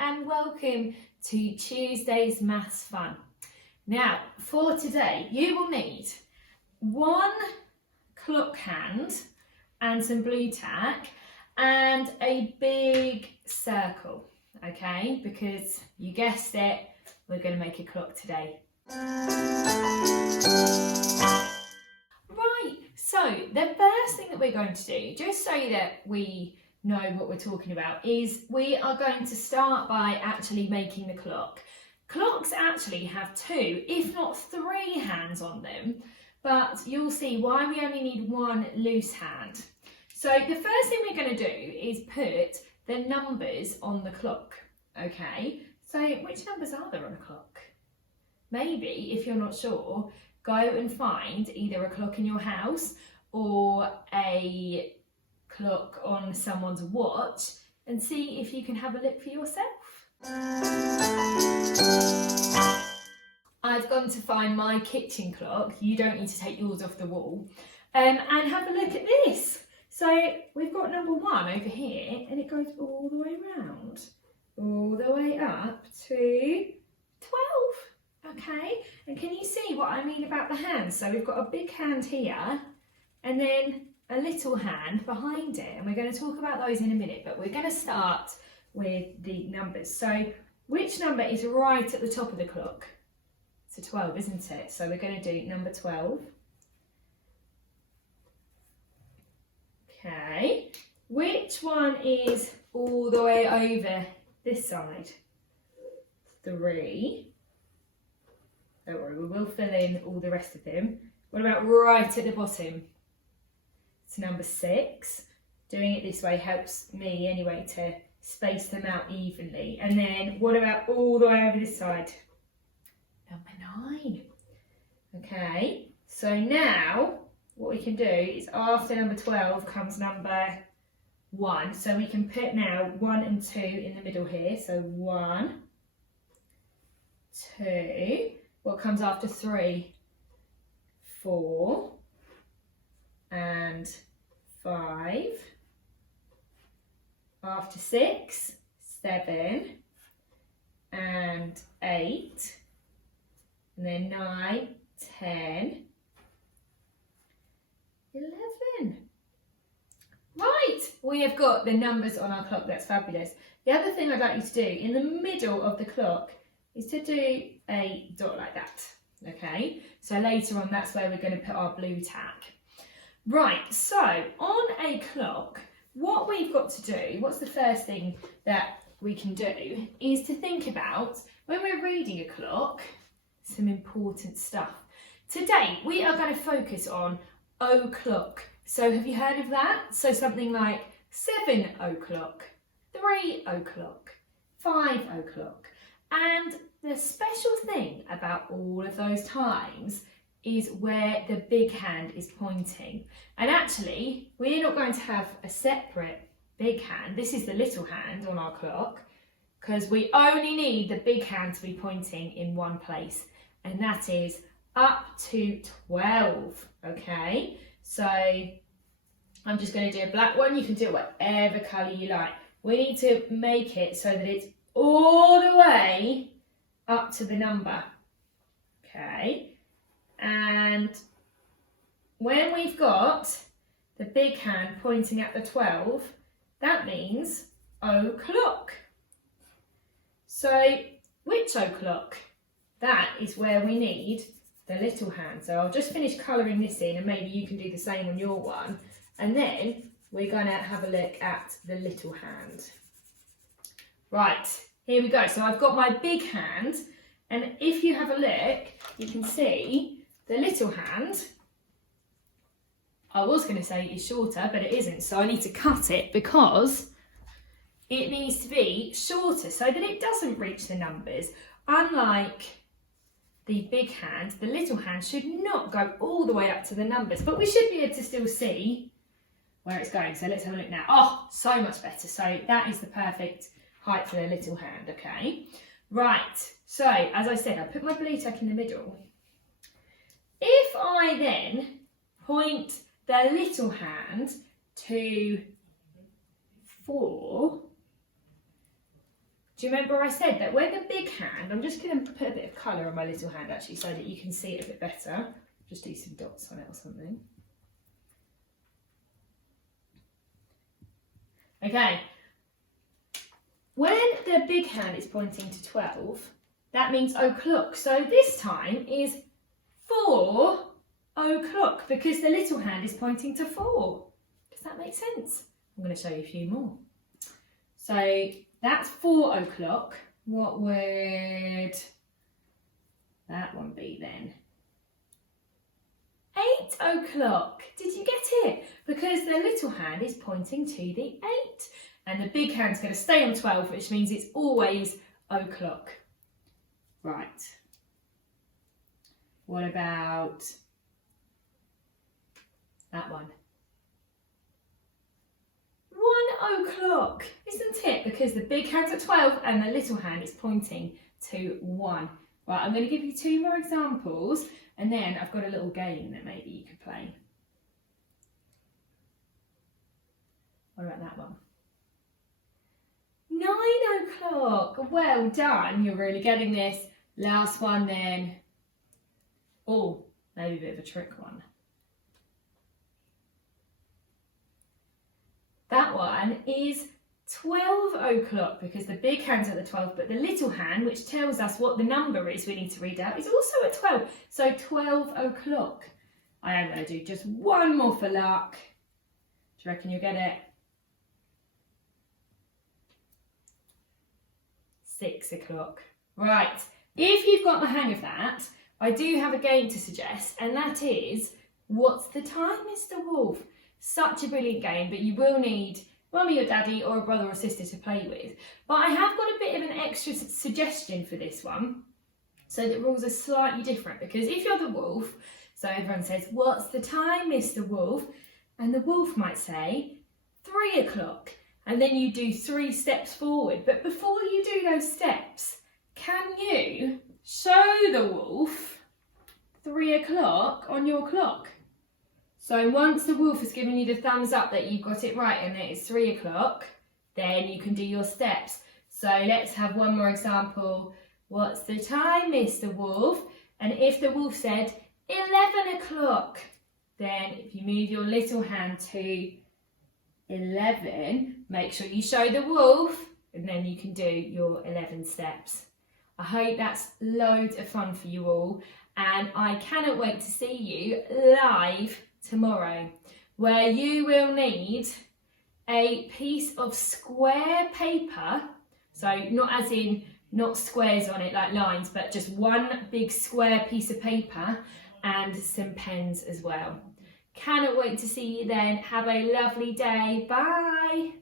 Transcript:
and welcome to Tuesday's Maths Fun. Now, for today, you will need one clock hand and some blue tack and a big circle, okay? Because you guessed it, we're going to make a clock today. Right, so the first thing that we're going to do, just so that we know what we're talking about, is we are going to start by actually making the clock. Clocks actually have two, if not three hands on them, but you'll see why we only need one loose hand. So the first thing we're going to do is put the numbers on the clock, okay? So which numbers are there on a clock? Maybe, if you're not sure, go and find either a clock in your house or a clock on someone's watch and see if you can have a look for yourself. I've gone to find my kitchen clock. You don't need to take yours off the wall. And have a look at this. So we've got number 1 over here and it goes all the way round, all the way up to 12. Okay, and can you see what I mean about the hands? So we've got a big hand here and then a little hand behind it, and we're going to talk about those in a minute, but we're going to start with the numbers. So which number is right at the top of the clock? It's a 12, isn't it? So we're going to do number 12. Okay, which one is all the way over this side? 3. Don't worry, we will fill in all the rest of them. What about right at the bottom? It's number 6. Doing it this way helps me anyway to space them out evenly. And then what about all the way over this side? Number 9. Okay, so now what we can do is after number 12 comes number 1. So we can put now 1 and 2 in the middle here. So 1, 2. What comes after 3? 4 and 5. After 6, 7 and 8. And then 9, 10, 11. Right, we have got the numbers on our clock. That's fabulous. The other thing I'd like you to do in the middle of the clock is to do a dot like that, okay? So later on, that's where we're going to put our blue tack. Right, so on a clock, what we've got to do, what's the first thing that we can do, is to think about, when we're reading a clock, some important stuff. Today, we are going to focus on o'clock. So have you heard of that? So something like 7 o'clock, 3 o'clock, 5 o'clock. And the special thing about all of those times is where the big hand is pointing. And actually, we're not going to have a separate big hand. This is the little hand on our clock, because we only need the big hand to be pointing in one place, and that is up to 12, okay? So I'm just going to do a black one. You can do whatever colour you like. We need to make it so that it's all the way up to the number, okay? And when we've got the big hand pointing at the 12, that means o'clock. So which o'clock? That is where we need the little hand. So I'll just finish colouring this in, and maybe you can do the same on your one. And then we're going to have a look at the little hand. Right, here we go. So I've got my big hand, and if you have a look, you can see the little hand, I was going to say is shorter, but it isn't. So I need to cut it because it needs to be shorter so that it doesn't reach the numbers. Unlike the big hand, the little hand should not go all the way up to the numbers, but we should be able to still see where it's going. So let's have a look now. Oh, so much better. So that is the perfect height for the little hand, okay? Right, so as I said, I put my blue tack in the middle. If I then point the little hand to 4, do you remember I said that where the big hand, I'm just going to put a bit of colour on my little hand actually so that you can see it a bit better. Just do some dots on it or something. Okay, when the big hand is pointing to 12, that means o'clock. So this time is 4 o'clock because the little hand is pointing to 4. Does that make sense? I'm going to show you a few more. So that's 4 o'clock. What would that one be then? 8 o'clock. Did you get it? Because the little hand is pointing to the 8 and the big hand's going to stay on 12, which means it's always o'clock. Right. What about that one? 1 o'clock, isn't it? Because the big hand's at 12 and the little hand is pointing to 1. Right, I'm going to give you 2 more examples and then I've got a little game that maybe you could play. What about that one? 9 o'clock. Well done, you're really getting this. Last one then. Oh, maybe a bit of a trick one. That one is 12 o'clock because the big hand's at the 12, but the little hand, which tells us what the number is we need to read out, is also at 12. So 12 o'clock. I am going to do just one more for luck. Do you reckon you'll get it? 6 o'clock. Right. If you've got the hang of that, I do have a game to suggest, and that is, what's the time, Mr. Wolf? Such a brilliant game, but you will need mummy or daddy or a brother or sister to play with. But I have got a bit of an extra suggestion for this one, so the rules are slightly different, because if you're the wolf, so everyone says, what's the time, Mr. Wolf? And the wolf might say, 3 o'clock. And then you do 3 steps forward. But before you do those steps, can you show the wolf 3 o'clock on your clock? So once the wolf has given you the thumbs up that you've got it right and that it's 3 o'clock, then you can do your steps. So let's have one more example. What's the time, Mr. Wolf? And if the wolf said 11 o'clock, then if you move your little hand to 11, make sure you show the wolf, and then you can do your 11 steps. I hope that's loads of fun for you all, and I cannot wait to see you live tomorrow, where you will need a piece of square paper, so not squares on it like lines, but just one big square piece of paper and some pens as well. Cannot wait to see you then. Have a lovely day. Bye.